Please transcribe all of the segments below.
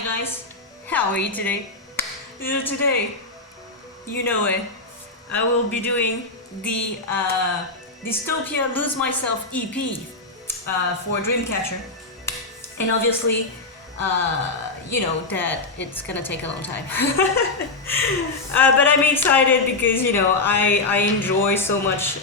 Hi guys, how are you today? Today, you know it, I will be doing the Dystopia Lose Myself EP for Dreamcatcher. And obviously, you know that it's gonna take a long time. But I'm excited because, you know, I enjoy so much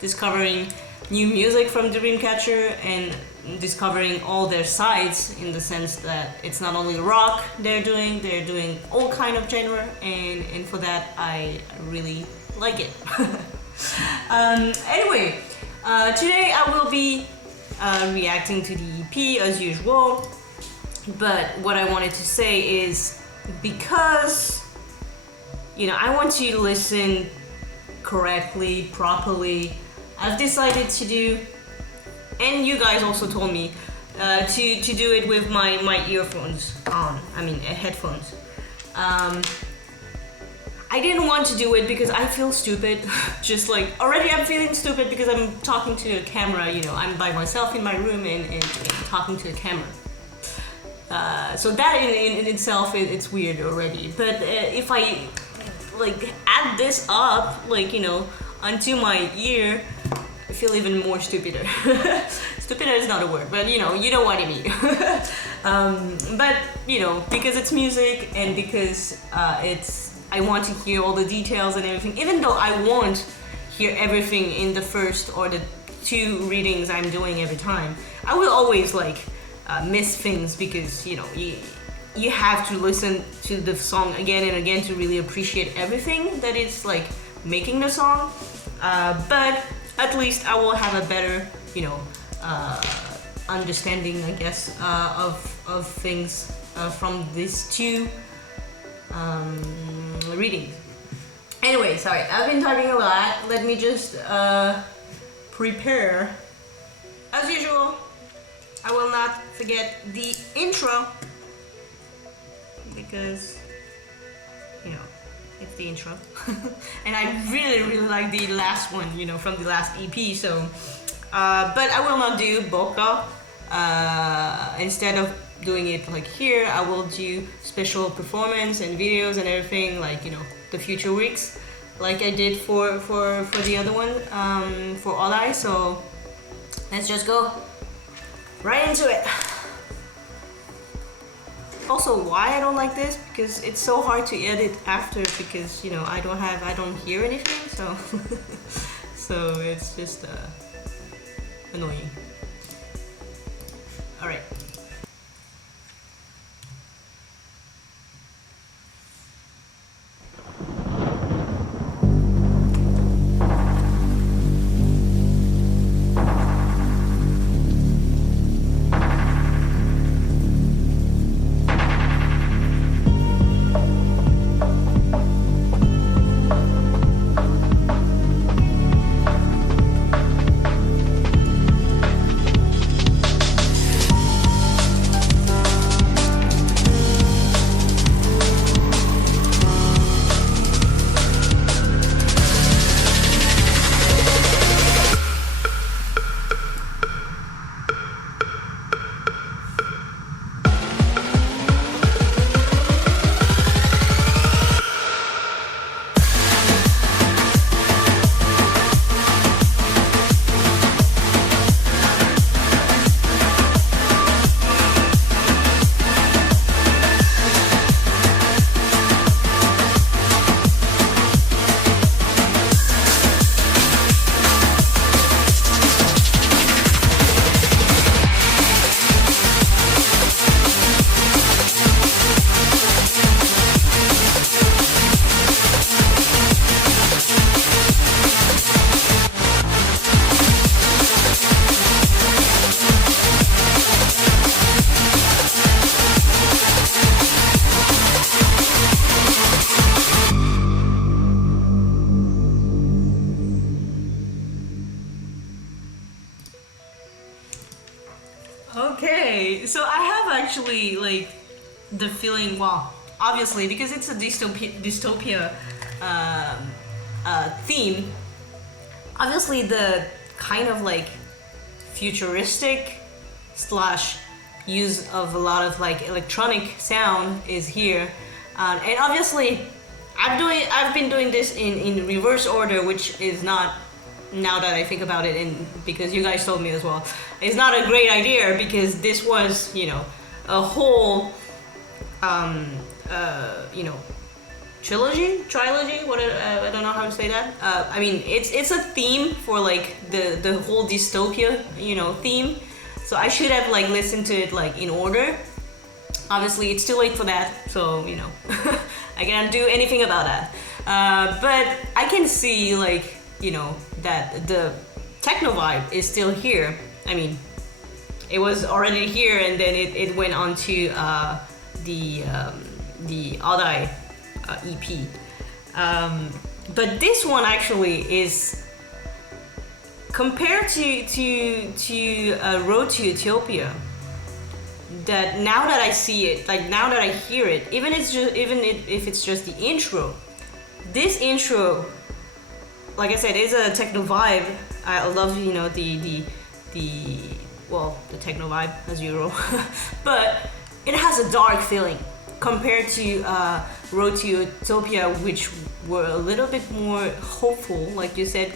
discovering new music from Dreamcatcher and discovering all their sides, in the sense that it's not only rock they're doing all kind of genre, and for that I really like it. Anyway, today I will be reacting to the EP as usual, but what I wanted to say is, because, you know, I want to listen correctly, properly, I've decided to do, and you guys also told me to do it with my earphones on, headphones. I didn't want to do it because I feel stupid. Just like, already I'm feeling stupid because I'm talking to a camera, you know, I'm by myself in my room and talking to a camera. So that in itself, it's weird already. But if I like add this up, like, you know, onto my ear, I feel even more stupider. Stupider is not a word, but you know what I mean. But you know, because it's music and because I want to hear all the details and everything, even though I won't hear everything in the first or the two readings I'm doing every time, I will always like miss things, because you know you have to listen to the song again and again to really appreciate everything that is like making the song. But at least I will have a better, you know, understanding, I guess, of things from these two readings. Anyway, sorry, I've been talking a lot. Let me just prepare. As usual, I will not forget the intro, because, you know, it's the intro. And I really like the last one, you know, from the last EP, so but I will not do Boca. Instead of doing it like here, I will do special performance and videos and everything, like, you know, the future weeks, like I did for the other one, for All I. So let's just go right into it. Also, why I don't like this, because it's so hard to edit after, because, you know, I don't hear anything, so so it's just annoying. All right. Okay, so I have actually like the feeling, well, obviously because it's a dystopia theme, obviously the kind of like futuristic slash use of a lot of like electronic sound is here, and obviously I've been doing this in reverse order, which is not, now that I think about it, and because you guys told me as well, it's not a great idea, because this was, you know, a whole you know, trilogy, what, I don't know how to say that. I mean, it's a theme for like the whole dystopia, you know, theme. So I should have like listened to it like in order. Obviously, it's too late for that, so you know, I can't do anything about that. But I can see, like, you know, that the techno vibe is still here. I mean, it was already here, and then it went on to the Adai EP. But this one actually is, compared to Road to Utopia, that now that I see it, like now that I hear it, even if it's just the intro, this intro, like I said, is a techno vibe. I love, you know, the techno vibe as usual, but it has a dark feeling compared to Road to Utopia, which were a little bit more hopeful, like you said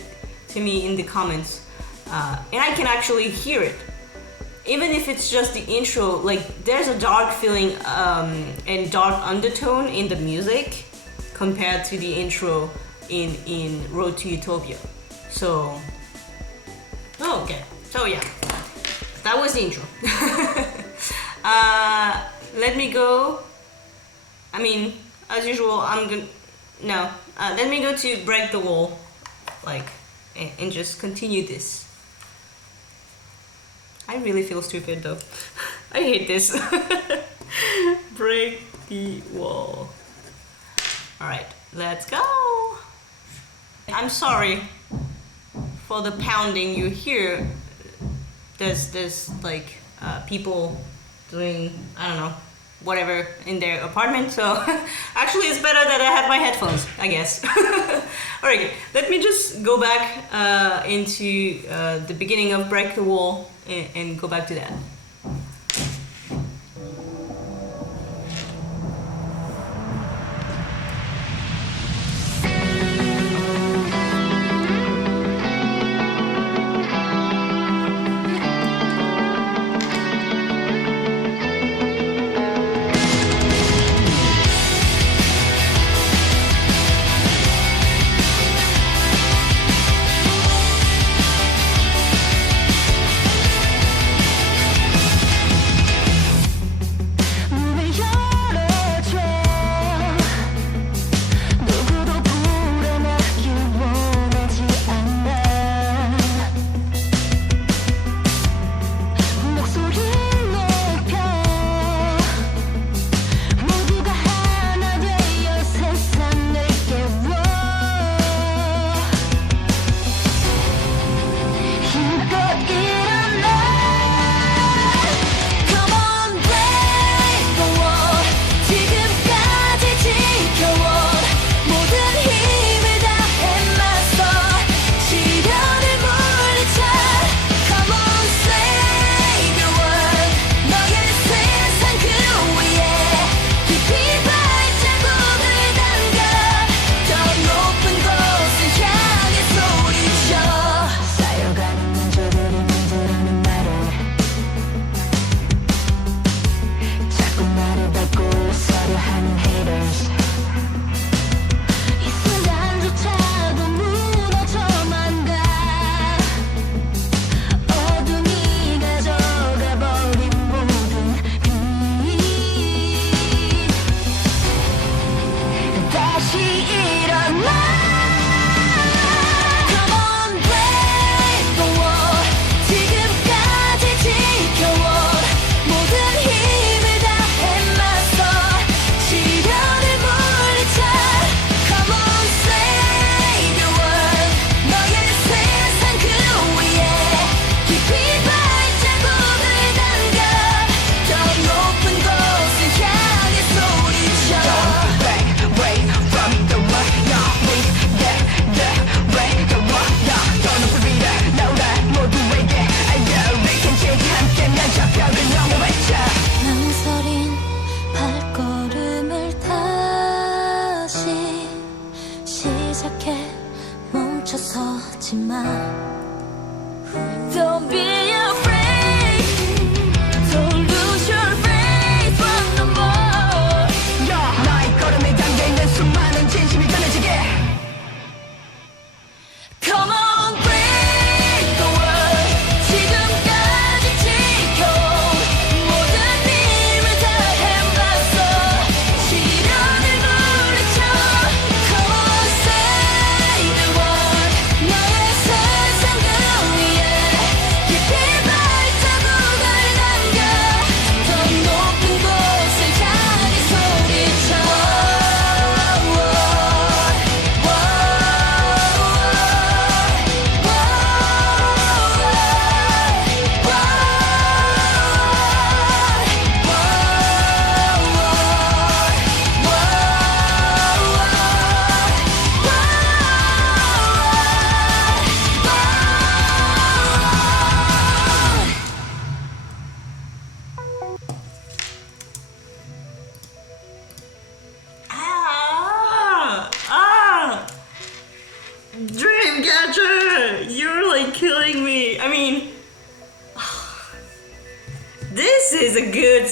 to me in the comments, and I can actually hear it. Even if it's just the intro, like there's a dark feeling and dark undertone in the music compared to the intro in Road to Utopia. So, okay, so yeah, that was the intro. Let me go. I mean, as usual, let me go to Break the Wall, like, and just continue this. I really feel stupid though. I hate this. Break the wall. Alright, let's go. I'm sorry for the pounding you hear. There's like people doing, I don't know, whatever in their apartment, so actually it's better that I have my headphones, I guess. Alright, let me just go back into the beginning of Break the Wall and go back to that.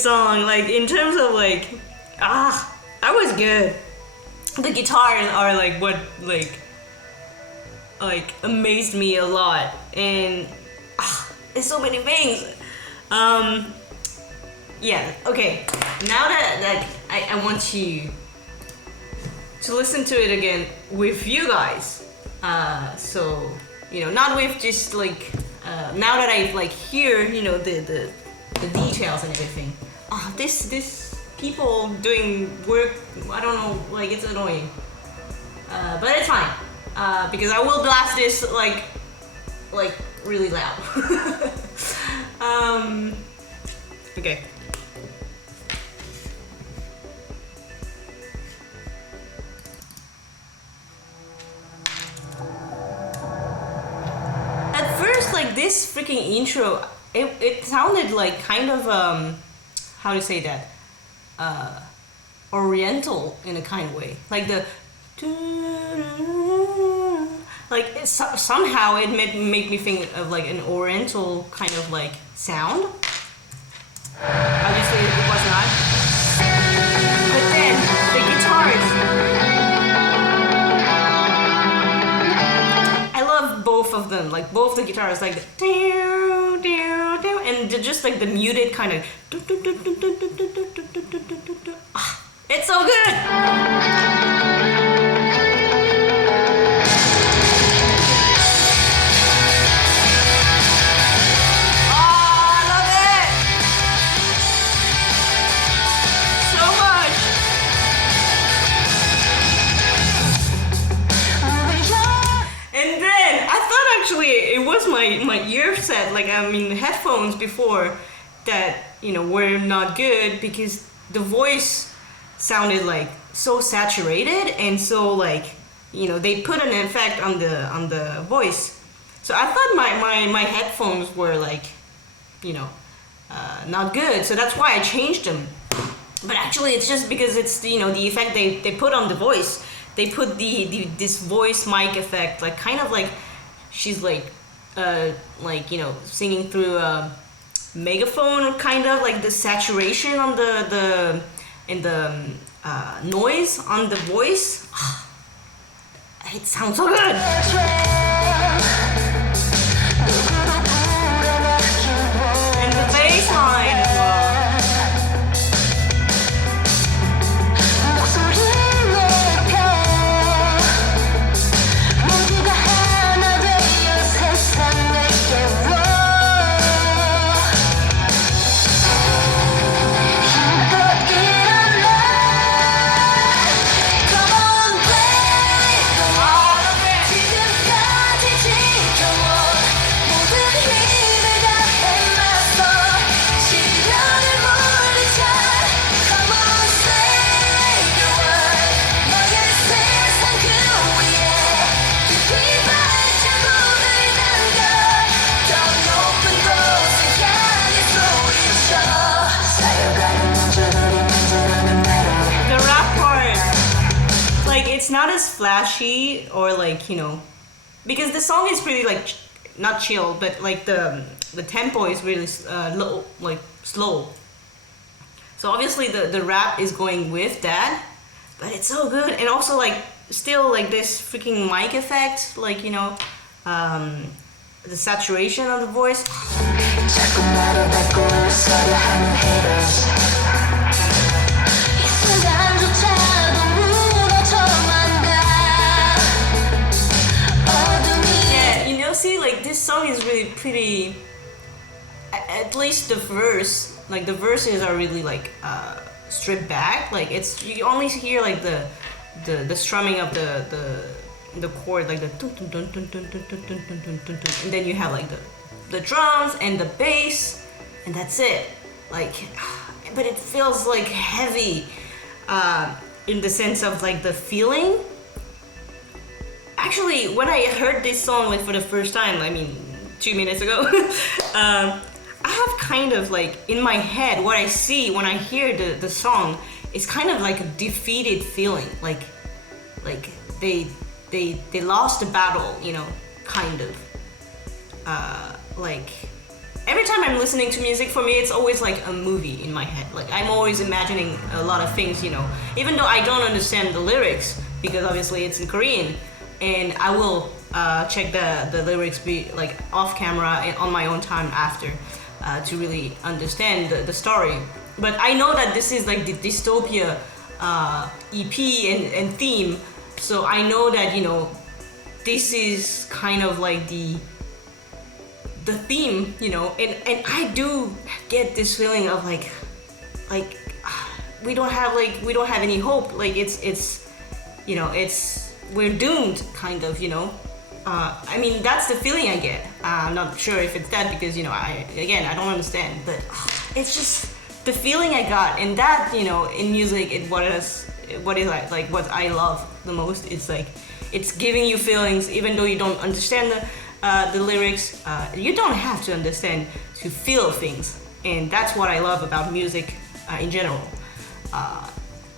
song. Like in terms of like, that was good. The guitars are like what like amazed me a lot, and there's so many things. Yeah. Okay. Now that I want you to listen to it again with you guys. So not with just like now that I like hear the details and everything. This people doing work, I don't know, like it's annoying. But it's fine. Because I will blast this like really loud. Okay. At first, like this freaking intro, it sounded like kind of how to say that, oriental in a kind of way, like the like somehow it made me think of like an oriental kind of like sound. Obviously it was not, but then the guitars, I love both of them, like both the guitars, like and just like the muted kind of, it's so good. It was my ear set, like I mean headphones before that were not good because the voice sounded like so saturated, and so like they put an effect on the voice. So I thought my headphones were like not good, so that's why I changed them. But actually it's just because it's the effect they put on the voice. They put this voice mic effect, like kind of like she's like singing through a megaphone, kind of like the saturation on the noise on the voice. It sounds so good. And the bass line as well. It's not as flashy or like because the song is pretty like not chill, but like the tempo is really low, like slow. So obviously the rap is going with that, but it's so good. And also like still like this freaking mic effect, like the saturation of the voice. See, like this song is really pretty, at least the verse, like the verses are really like stripped back, like it's, you only hear like the strumming of the chord, like the and then you have like the drums and the bass, and that's it, like, but it feels like heavy in the sense of like the feeling. Actually, when I heard this song like for the first time, I mean 2 minutes ago, I have kind of like in my head what I see when I hear the song is kind of like a defeated feeling, like they lost the battle, kind of, like every time I'm listening to music, for me, it's always like a movie in my head. Like I'm always imagining a lot of things, you know, even though I don't understand the lyrics because obviously it's in Korean, and I will check the lyrics be like off camera and on my own time after to really understand the story. But I know that this is like the Dystopia EP and theme, so I know that, you know, this is kind of like the theme, you know, and I do get this feeling of like we don't have any hope, like it's you know, it's we're doomed kind of, you know. I mean, that's the feeling I get. I'm not sure if it's that because, you know, I don't understand, but it's just the feeling I got, and that, you know, in music, what is like what I love the most is like it's giving you feelings even though you don't understand the lyrics. You don't have to understand to feel things, and that's what I love about music in general,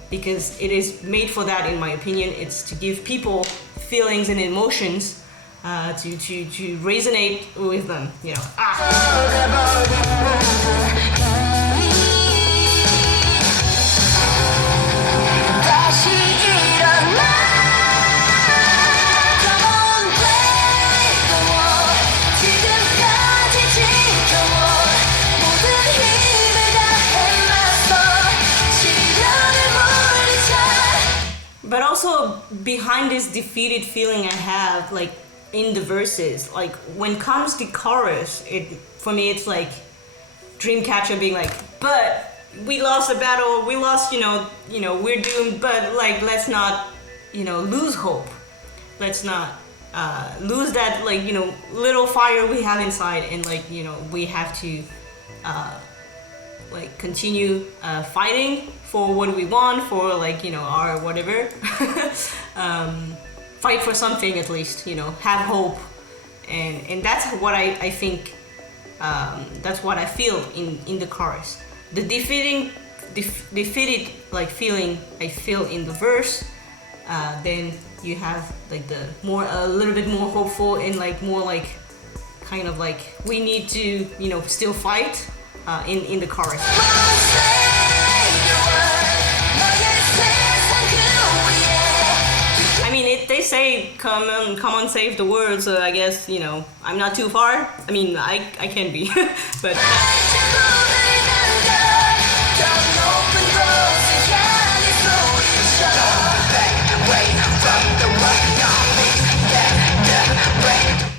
because it is made for that, in my opinion. It's to give people feelings and emotions, to resonate with them, you know. But also behind this defeated feeling I have, like in the verses, like when comes the chorus, for me it's like Dreamcatcher being like, but we lost the battle, we lost, you know, we're doomed, but like let's not, you know, lose hope. Let's not lose that, like, you know, little fire we have inside, and like, you know, we have to like continue fighting for what we want, for like, you know, our whatever. Fight for something at least, you know, have hope, and that's what I think. That's what I feel in the chorus. The defeated like feeling I feel in the verse. Then you have like the more a little bit more hopeful and like more like kind of like we need to, you know, still fight in the chorus. I mean, they say come on, save the world. So I guess, you know, I'm not too far. I mean, I can be, but.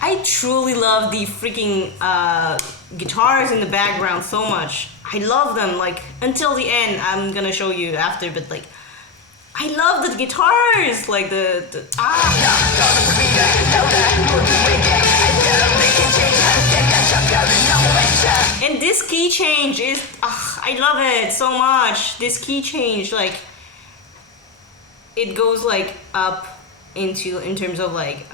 I truly love the freaking guitars in the background so much. I love them, like, until the end. I'm gonna show you after, but like, I love the guitars, like and this key change is, I love it so much. This key change, like, it goes like up in terms of like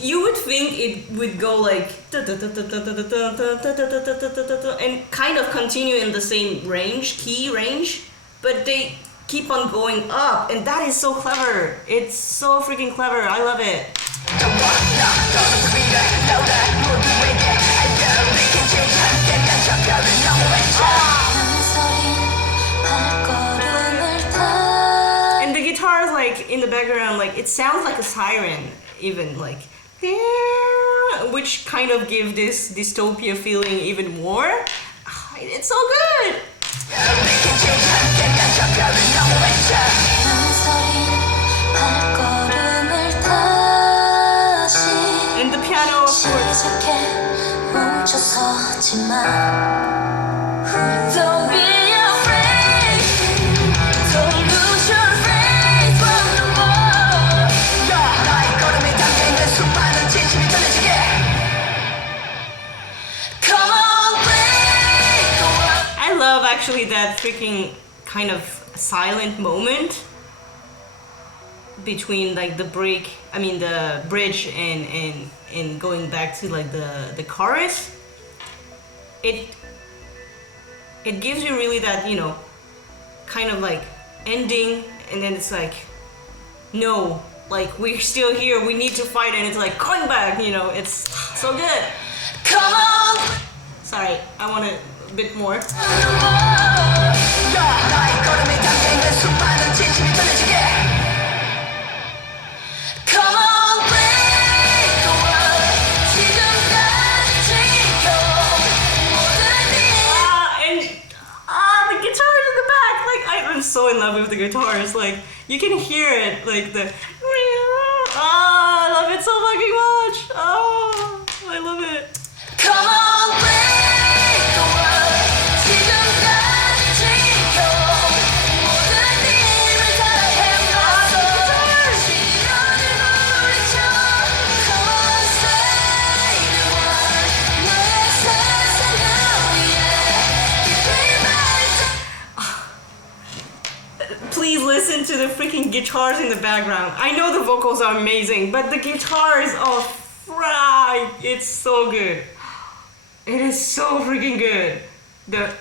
you would think it would go like and kind of continue in the same key range, but they keep on going up, and that is so clever. It's so freaking clever. I love it. And the guitar is like in the background, like it sounds like a siren, even like, which kind of give this dystopia feeling even more. It's so good. And the piano, of course. Don't be afraid. Don't lose your faith from the world. Come on, break the world. I love actually that freaking kind of silent moment between like the break, I mean the bridge and going back to like the chorus. It gives you really that, you know, kind of like ending, and then it's like no, like we're still here, we need to fight, and it's like going back, you know, it's so good. Come on! Sorry, I want a bit more. Come on, break the world. And the guitars in the back, like I'm so in love with the guitars, like you can hear it, like the I love it so fucking much. Oh, I love it. Come on, break the world. 지금까지 지켜 모든 힘을 다해서 시련을 물리쳐. Come on, say the word. 너의 세상을 위해 Please listen to the freaking guitars in the background. I know the vocals are amazing, but the guitars are fried. It's so good. It is so freaking good. The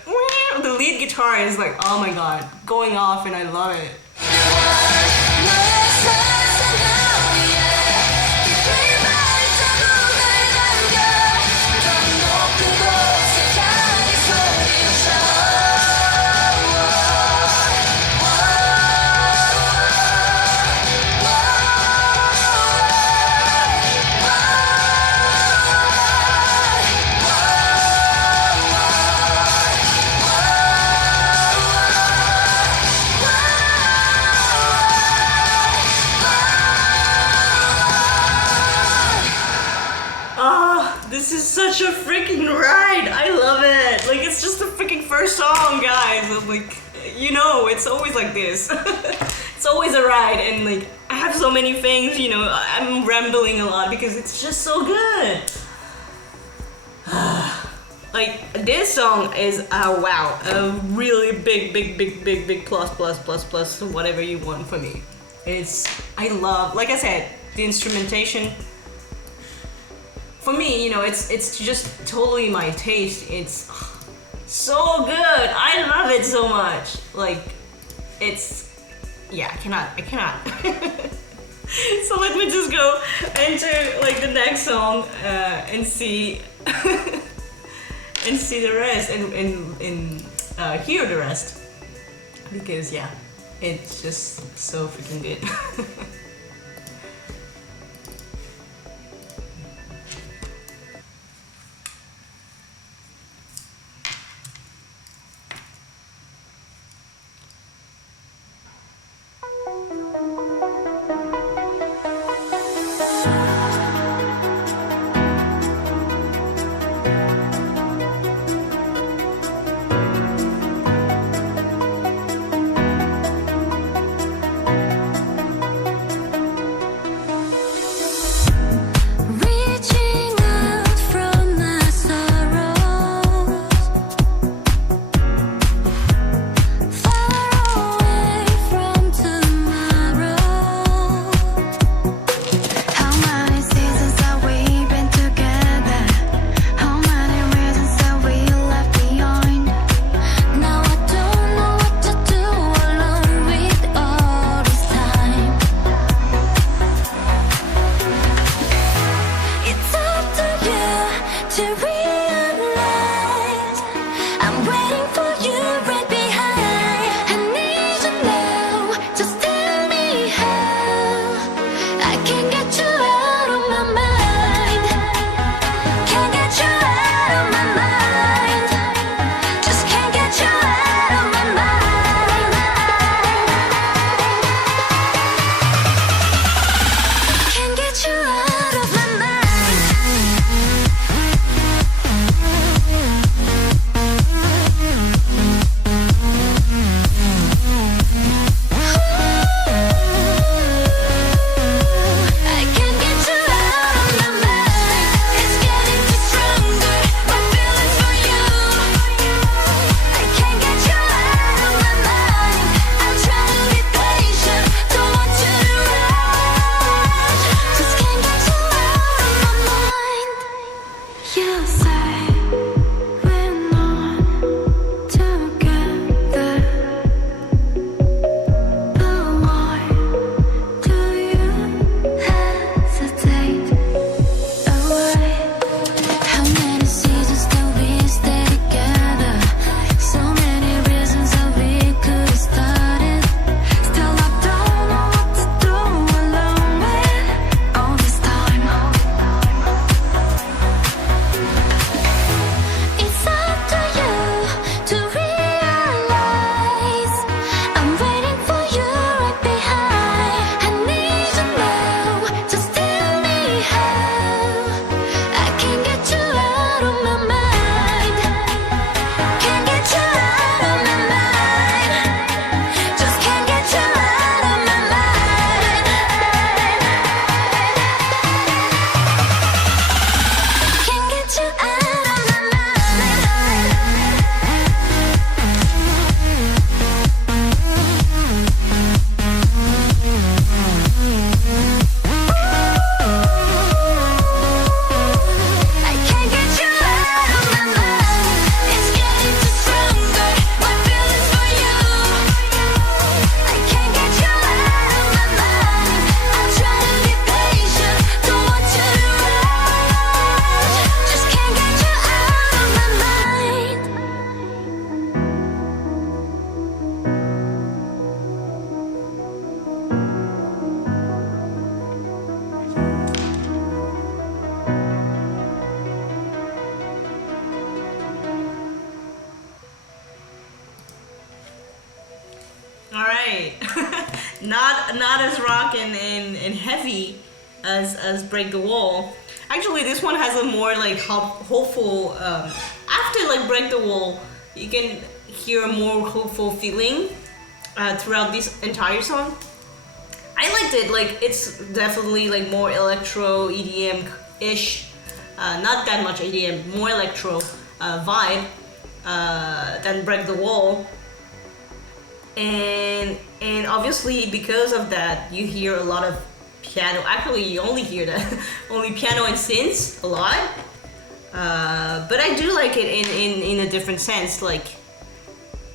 lead guitar is like, oh my god, going off, and I love it. This is such a freaking ride. I love it. Like, it's just the freaking first song, guys. I'm like, you know, it's always like this. It's always a ride, and like, I have so many things, you know, I'm rambling a lot because it's just so good. Like, this song is, wow, a really big plus, whatever you want for me. I love, like I said, the instrumentation. For me, you know, it's just totally my taste. It's so good. I love it so much. Like, yeah, I cannot. So let me just go into like the next song and see and see the rest and hear the rest, because yeah, it's just so freaking good. not as rock and heavy as Break the Wall. Actually, this one has a more like hopeful. After like Break the Wall, you can hear a more hopeful feeling throughout this entire song. I liked it. Like it's definitely like more electro EDM ish. Not that much EDM, more electro vibe than Break the Wall. And obviously because of that, you hear a lot of piano. Actually, you only hear that only piano and synths a lot. But I do like it in a different sense. Like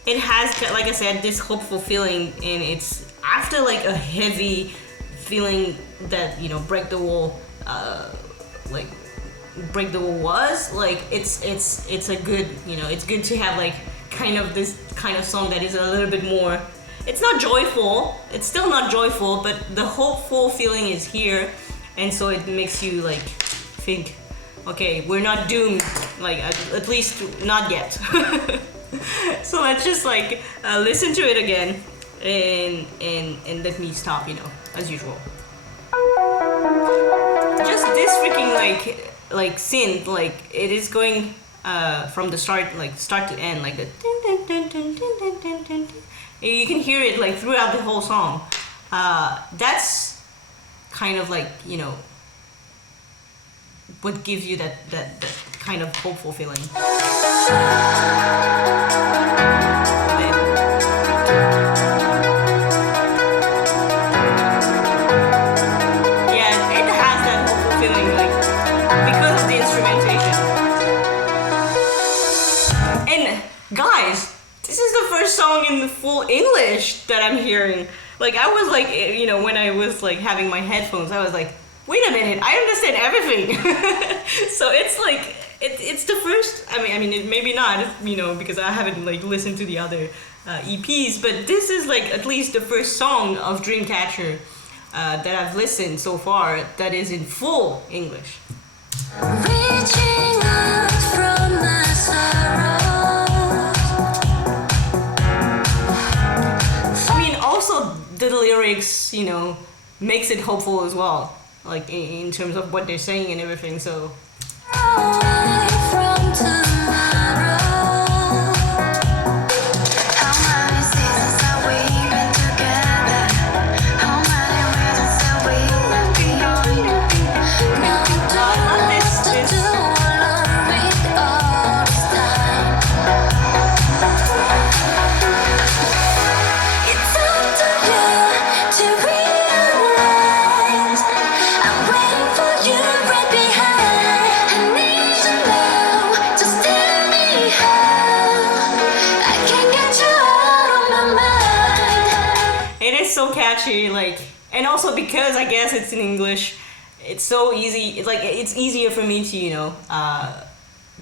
it has, like I said, this hopeful feeling, and it's after like a heavy feeling that Break the Wall, like Break the Wall was like. It's a good it's good to have like kind of this kind of song that is a little bit more. It's not joyful. It's still not joyful, but the hopeful feeling is here, and so it makes you like think, okay, we're not doomed. Like at least not yet. So let's just like listen to it again, and let me stop. As usual. Just this freaking like synth, like it is going from the start to end, like the you can hear it like throughout the whole song. That's kind of like what gives you that kind of hopeful feeling. Yeah, it has that hopeful feeling, like because of the instrumentation. And guys, this is the first song in the full English that I'm hearing. Like I was like, when I was like having my headphones, I was like, wait a minute, I understand everything. So it's like it's the first. I mean, it maybe not, because I haven't like listened to the other EPs, but this is like at least the first song of Dreamcatcher that I've listened so far that is in full English. Reaching out from my sorrow. I mean, also the lyrics, makes it hopeful as well, like in terms of what they're saying and everything. So. So catchy, like, and also because I guess it's in English, it's so easy. It's like it's easier for me to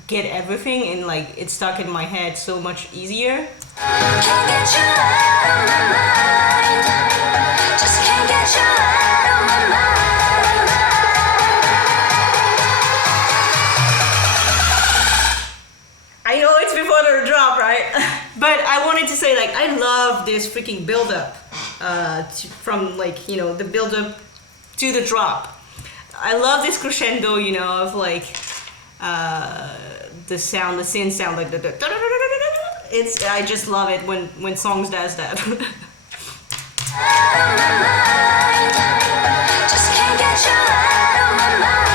get everything, and like it's stuck in my head so much easier. Can't get you out of my mind. Just can't get you out of my mind. I know it's before the drop, right? But I wanted to say, like, I love this freaking build-up. From like the build up to the drop. I love this crescendo, of like the sound, the synth sound, like I just love it when songs does that. Just can't get you out of my mind.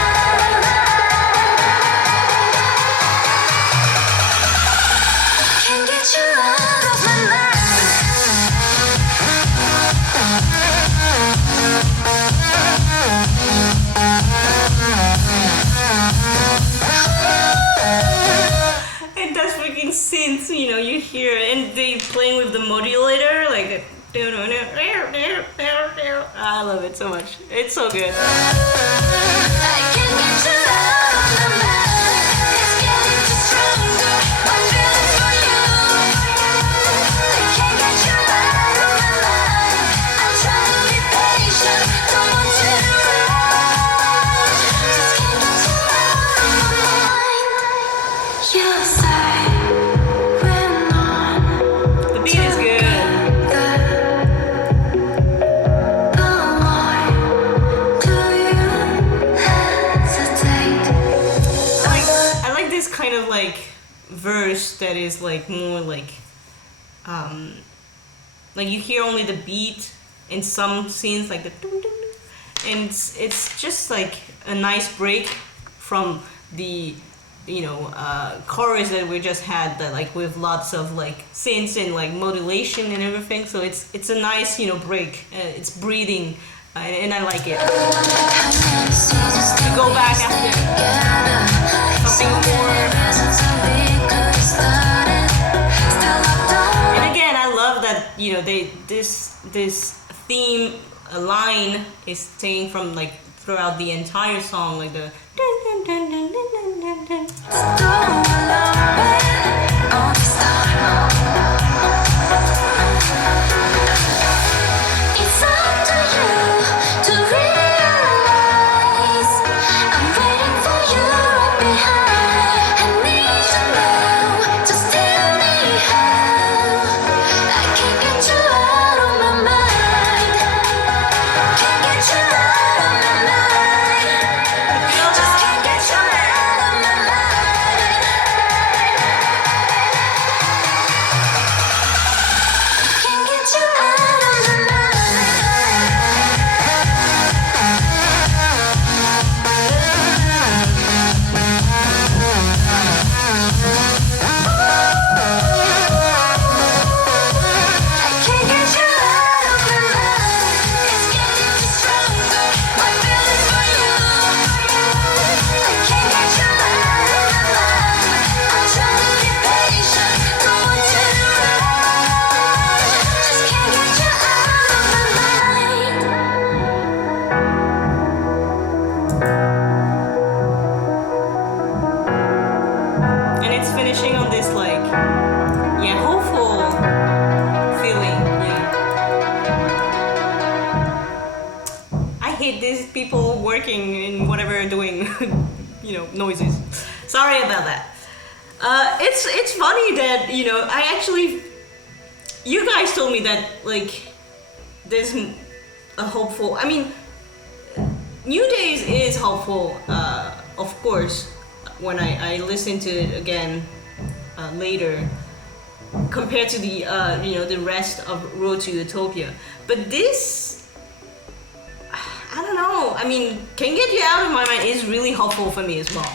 Can't get you out of my mind. And that's freaking synth, you hear, and they playing with the modulator, like I love it so much. It's so good. The beat is good. this kind of like verse that is like more like you hear only the beat in some scenes, like the dum, dum, dum. And it's just like a nice break from the chorus that we just had, that like with lots of like synths and like modulation and everything. So it's a nice break. It's breathing, and I like it. To go back after something more. And again, I love that this theme line is staying from like throughout the entire song, like the dun, dun, dun, dun, dun, dun, dun, It's up to you to realize I'm waiting for you right behind. I need you now, just tell me how I can't get you out of my mind. Can't get you out of my mind. Just can't get you out of my mind. Can't get you out of my mind. I can't get you out of my mind. It's getting too stronger, my feelings for you. I can't get you out of my mind. I'm trying to be patient, don't want to rush. Just can't get you out of my mind. and it's finishing on this like hopeful feeling. I hate these people working in whatever they're doing noises. Sorry about that. It's funny that I actually, you guys told me that like there's a hopeful, I mean, New Days is hopeful, of course, when I listen to it again later, compared to the the rest of Road to Utopia. But this, I don't know. I mean, Can Get You Out of My Mind is really helpful for me as well.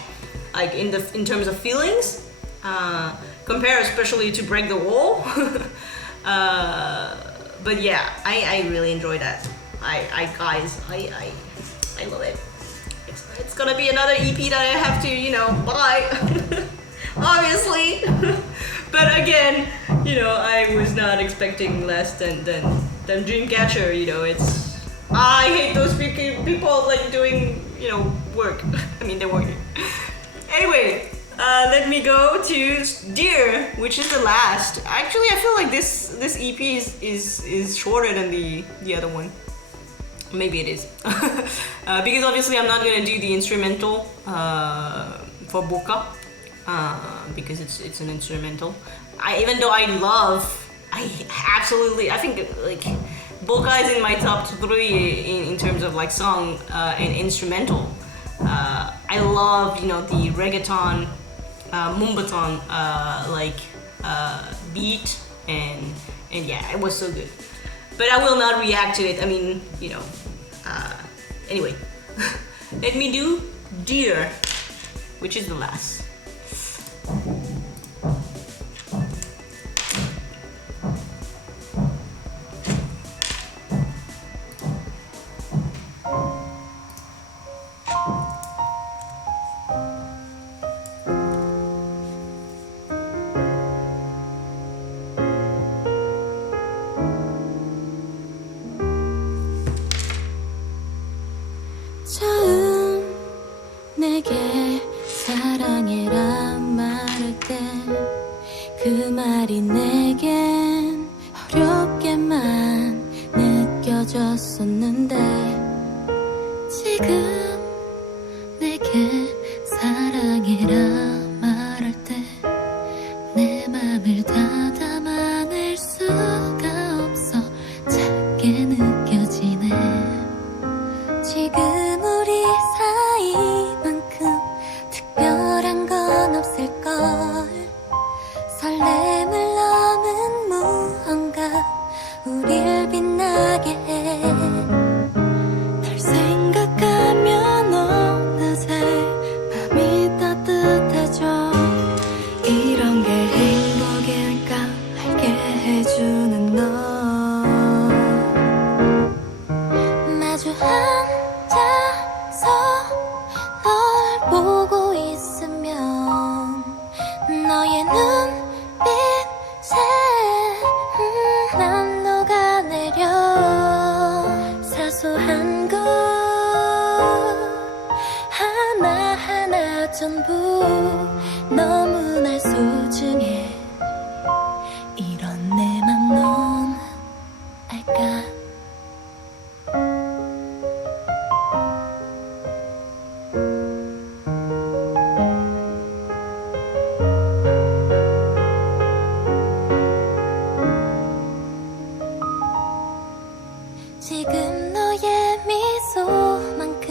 Like in terms of feelings, compare especially to Break the Wall. But yeah, I really enjoy that. I love it. It's gonna be another EP that I have to buy, obviously. But again, I was not expecting less than Dreamcatcher. I hate those people like doing work. I mean, they're working. Anyway, let me go to Dear, which is the last. Actually, I feel like this EP is shorter than the other one. Maybe it is. Because obviously I'm not gonna do the instrumental for Boca, because it's an instrumental. Even though I think like Boca is in my top 3 in terms of like song and instrumental. I love the reggaeton, mumbaton beat, and yeah, it was so good. But I will not react to it. I mean, anyway, let me do Dear, which is the last. 처음 내게 사랑해란 말할 때 그 말이 내겐 어렵게만 느껴졌었는데 지금 내게 사랑해라 말할 때 내 맘을 다 담아낼 수가 없어 작게 느껴지네 지금 우리 사이만큼 특별한 건 없을걸. 설렘을 넘은 무언가 우릴 빛나게 해. 널 생각하면 어느새 밤이 따뜻해져. 이런 게 행복일까 알게 해주는 너. 마주 앉아서 널 보고 있으면 너의 눈빛에 난 녹아내려. 사소한 것 하나하나 전부 너무나 소중해. 이런 내 맘 넌 알까? 지금 너의 미소만큼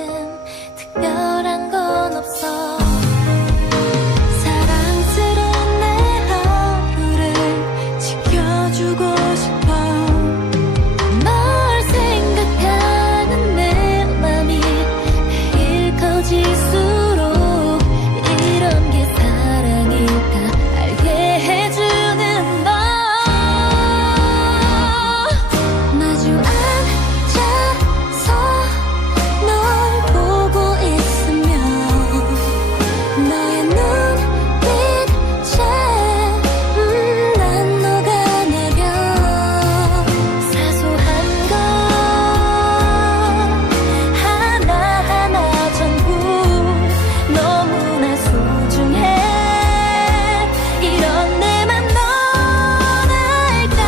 특별한 건 없어. 사랑스러운 내 하루를 지켜주고 싶어. 널 생각하는 내 맘이 매일 커질수록 이런 게 사랑일까 알게 해주는 너. 마주 앉아서 널 보고 있으면 너의 눈빛에 난 녹아내려. 사소한 것 하나하나 전부 너무나 소중해. 이런 내 맘 넌 알까?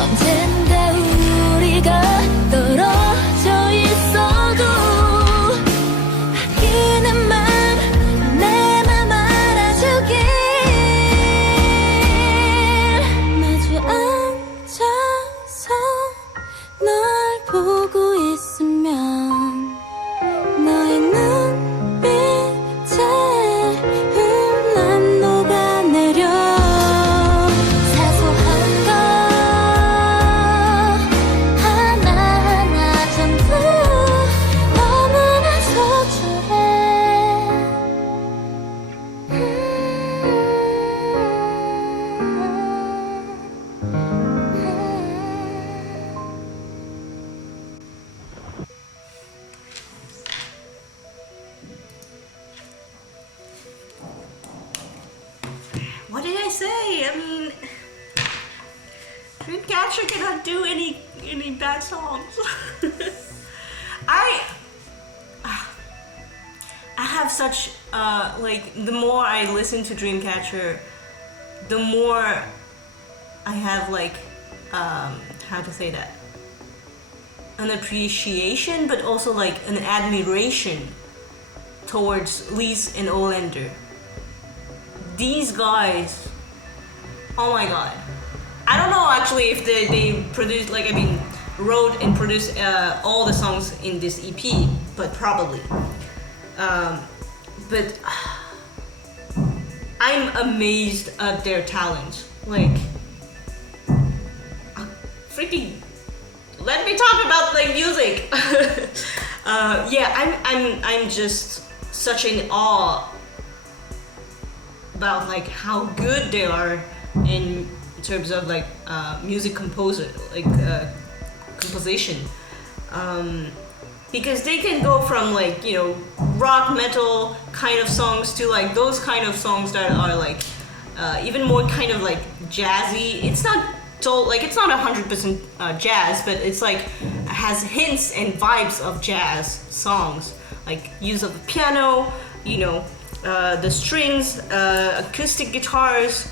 언젠가 우리가 떨어져 있어도 아끼는 맘 내 맘 알아주길. 마주 앉아서 널 보고 있으면 너의 눈빛에 난 녹아내려. 사소한 것 하나하나 전부 너무나 소중해. What did I say? I mean, Dreamcatcher cannot do any bad songs. I have such like, the more I listen to Dreamcatcher, the more I have like how to say that, an appreciation but also like an admiration towards Lise and Olander. These guys, oh my god. I don't know actually if they produced, like, I mean, wrote and produced all the songs in this EP, but probably. But I'm amazed at their talent. Like, freaking, let me talk about like music. Yeah, I'm just such in awe about like how good they are in terms of like music composer, like composition, because they can go from like, you know, rock metal kind of songs to like those kind of songs that are like even more kind of like jazzy. It's not like, it's not 100% jazz, but it's like has hints and vibes of jazz songs, like use of the piano, you know, the strings, acoustic guitars.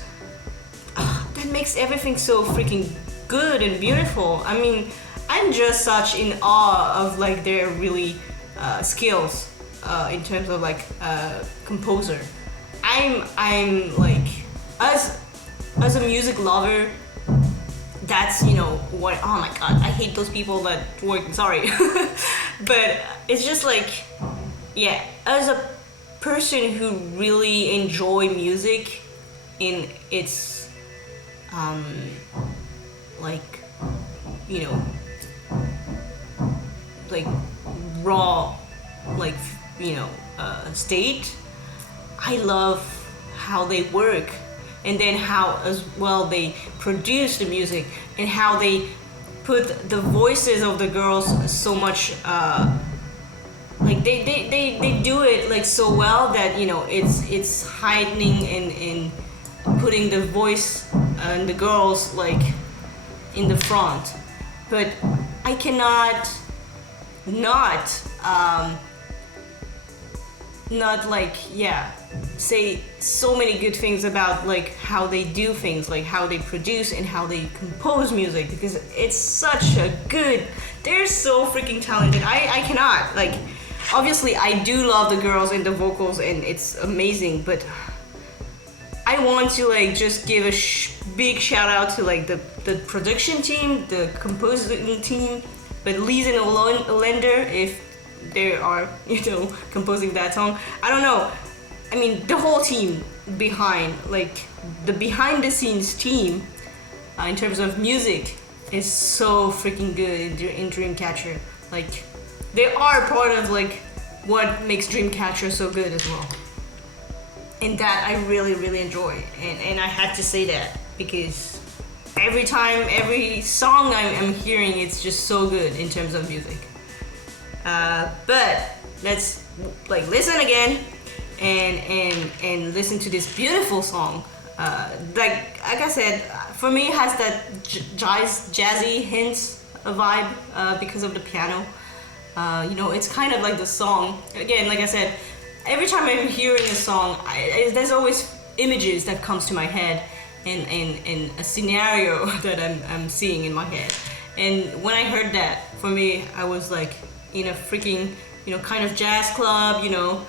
That makes everything so freaking good and beautiful. I mean, I'm just such in awe of like their really skills in terms of like composer. I'm like, as a music lover, that's, you know, what, oh my god, I hate those people that work, sorry. But it's just like, yeah, as a person who really enjoy music in its like, you know, like raw, like, you know, state. I love how they work, and then how as well they produce the music, and how they put the voices of the girls so much like they do it like so well that, you know, it's heightening and putting the voice and the girls like in the front. But I cannot not like, yeah, say so many good things about like how they do things, like how they produce and how they compose music, because it's such a good, they're so freaking talented. I cannot, like, obviously I do love the girls and the vocals and it's amazing, but I want to like just give a big shout out to like the production team, the composing team, but Lise and Olender, if they are, you know, composing that song. I don't know. I mean, the whole team behind, like the behind the scenes team, in terms of music, is so freaking good in Dreamcatcher. Like, they are part of like what makes Dreamcatcher so good as well. And that I really, really enjoy. And I had to say that because every time, every song I'm hearing, it's just so good in terms of music. But let's like listen again and listen to this beautiful song. Like I said, for me it has that jazzy hints vibe because of the piano. You know, it's kind of like the song. Again, like I said, every time I'm hearing a song, there's always images that comes to my head and a scenario that I'm seeing in my head. And when I heard that, for me, I was like in a freaking, you know, kind of jazz club, you know,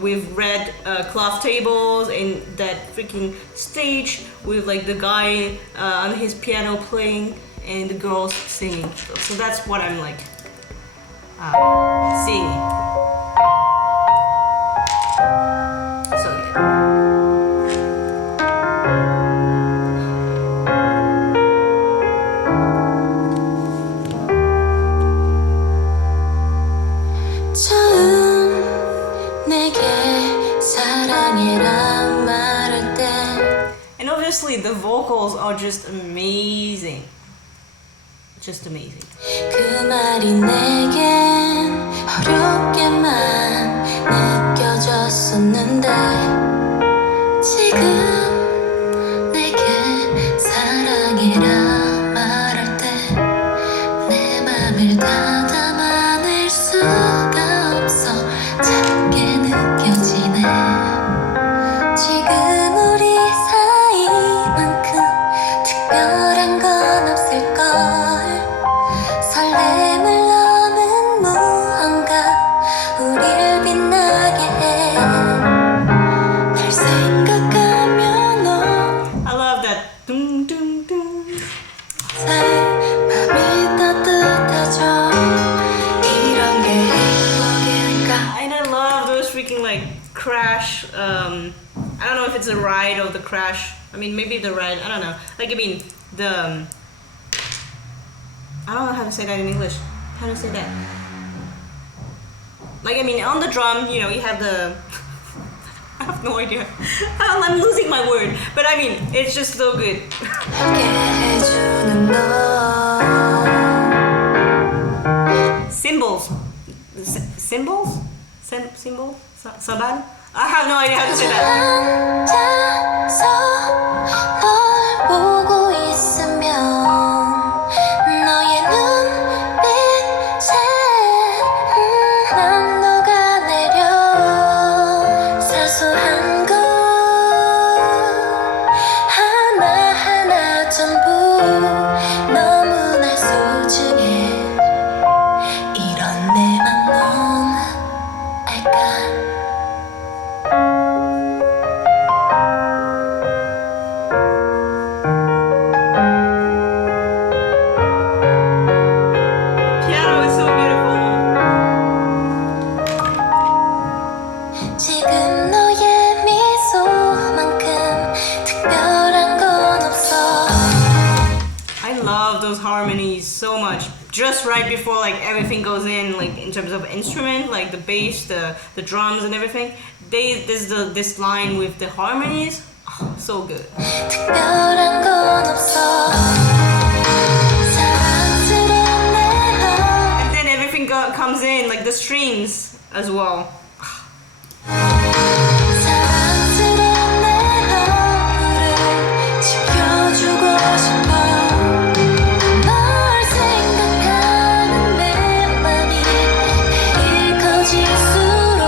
with red cloth tables and that freaking stage with like the guy on his piano playing and the girls singing. So that's what I'm like seeing. So yeah. And obviously the vocals are just amazing. Just amazing. 그 말이 내겐 어렵게만 느껴졌었는데 지금 내게 사랑이라 말할 때 내 맘을 다 담아낼 수가 없어 작게 느껴지네. 지금 우리 사이만큼 특별한 건 없을걸. 설렘을 넘은 무언가 우릴 빛나게 해. 널 생각하면 너 I love that. Dum, dum, dum. 맘이 따뜻해져. 이런 게 행복일까? And I love those freaking like crash. I don't know if it's a ride or the crash. I mean, maybe the ride. I don't know. Like, I mean, the. I don't know how to say that in English. How to say that? Like, I mean, on the drum, you know, you have the. I have no idea. I'm losing my word. But I mean, it's just so good. 함께 해주는 너. Cymbals. Cymbals? Cymbal? Saban? I have no idea how to say that. 앉아서 널 보고 있으면 너의 눈빛에 난 녹아내려. 사소한 것 하나하나 전부 너무나 소중해. 이런 내 맘 넌 알까? just right before like everything goes in, like in terms of instrument, like the bass, the drums and everything. This line with the harmonies, so good. 특별한 건 없어 사랑스러운 내 맘 And then everything comes in, like the strings as well. 사랑스러운 내 하루를 지켜주고 싶어 널 생각하는 내 맘이 매일 커질수록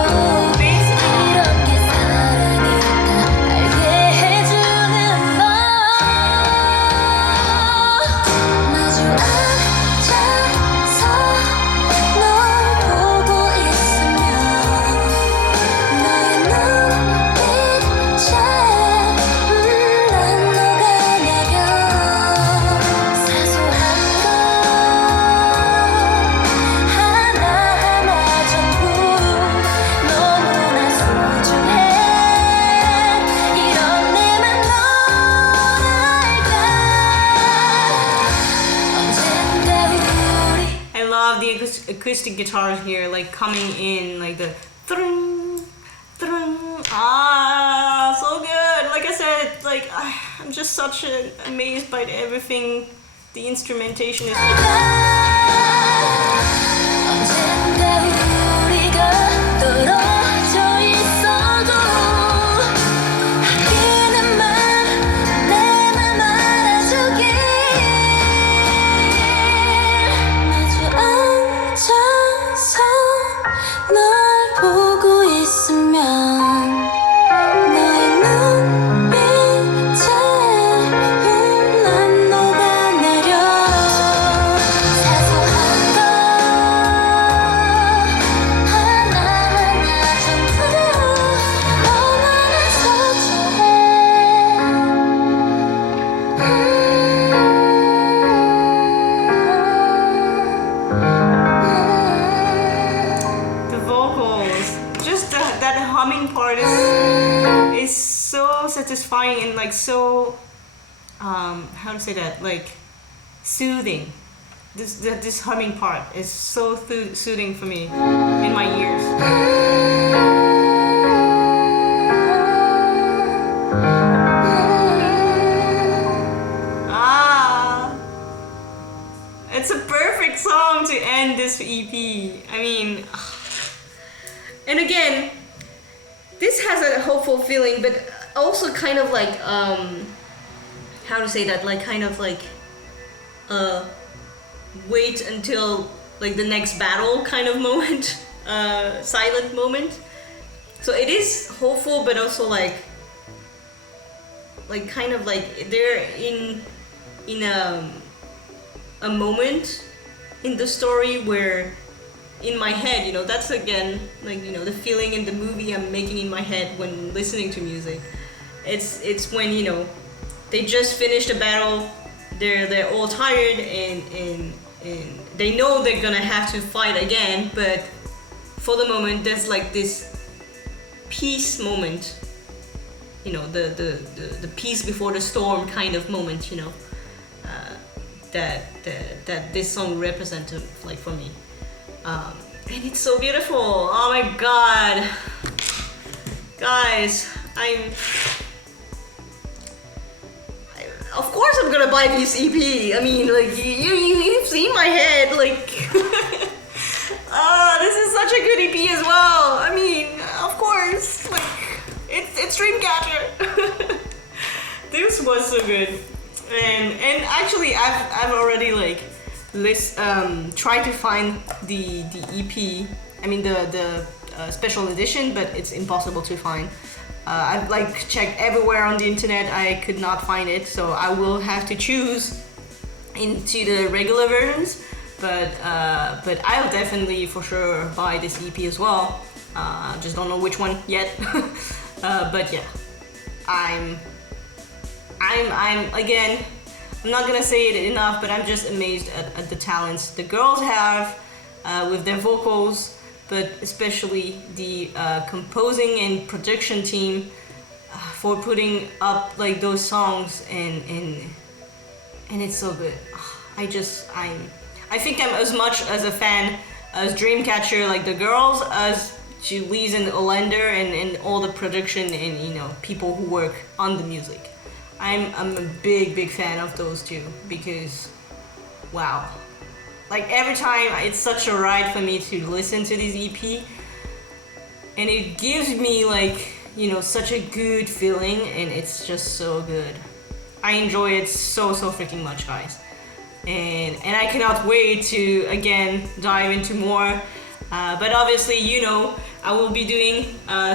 이렇게 사랑일까 알게 해주는 너 마주 앉아서 널 보고 있으면 너의 눈빛에 난 녹아내려 사소한 것 하나하나 전부 너무나 소중해 이런 내맘 넌 알까 언젠가 우리 I love the acoustic guitar here, like coming in, like the thrum, thrum. Ah, so good. Like I said, like I'm just such amazed by everything. The instrumentation is. 언젠가 우리가 떨어져 있어도 아끼는 맘내 맘 알아주길 마주 앉아서 널 보고 있으면 너의 눈빛에 난 녹아내려 사소한 것 하나하나 전부 너무나 소중해 The vocals, just that humming part is so satisfying and like so how to say that, like soothing. This humming part is so soothing for me in my ears. Ah, it's a perfect song to end this EP. I mean, and again, this has a hopeful feeling, but also kind of like how to say that, like kind of like wait until like the next battle kind of moment, silent moment. So it is hopeful, but also like kind of like they're in a moment in the story where in my head, you know, that's again like, you know, the feeling in the movie I'm making in my head when listening to music. It's when, you know, they just finished a battle, they're all tired and they know they're gonna have to fight again, but for the moment there's like this peace moment, you know, the peace before the storm kind of moment, you know, that this song represented, like for me, and it's so beautiful. Oh my god, guys, of course I'm gonna buy this EP. I mean, like you've seen my head, like this is such a good EP as well. I mean, of course, like it's Dreamcatcher. This was so good, and actually I've already like tried to find the EP. I mean the special edition, but it's impossible to find. I've like checked everywhere on the internet. I could not find it, so I will have to choose into the regular versions. But I'll definitely for sure buy this EP as well. Just don't know which one yet. But yeah, I'm again, I'm not gonna say it enough, but I'm just amazed at the talents the girls have with their vocals, but especially the composing and production team for putting up like those songs, and it's so good. I I think I'm as much as a fan as Dreamcatcher, like the girls, as Julie's and Olander and all the production and you know people who work on the music. I'm a big fan of those two because wow, like every time it's such a ride for me to listen to this EP, and it gives me like you know such a good feeling, and it's just so good. I enjoy it so freaking much, guys, and I cannot wait to again dive into more. But obviously, you know, I will be doing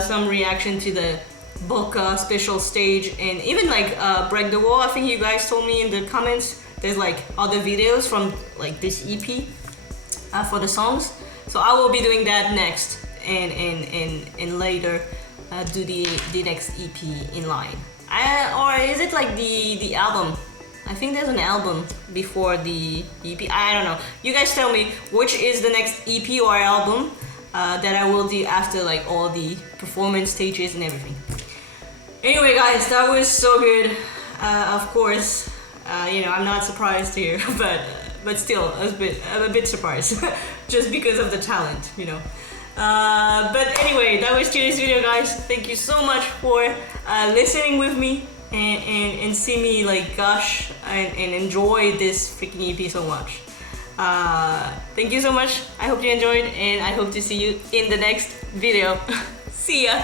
some reaction to the Boca special stage and even like Break the Wall. I think you guys told me in the comments there's like other videos from like this EP for the songs. So I will be doing that next and later do the next EP in line. Or is it like the album? I think there's an album before the EP. I don't know. You guys tell me which is the next EP or album that I will do after like all the performance stages and everything. Anyway, guys, that was so good. Of course, you know I'm not surprised here, but still I'm a bit surprised just because of the talent, you know. But anyway, that was today's video, guys. Thank you so much for listening with me and see me like gush and enjoy this freaking EP so much. Thank you so much. I hope you enjoyed, and I hope to see you in the next video. See ya.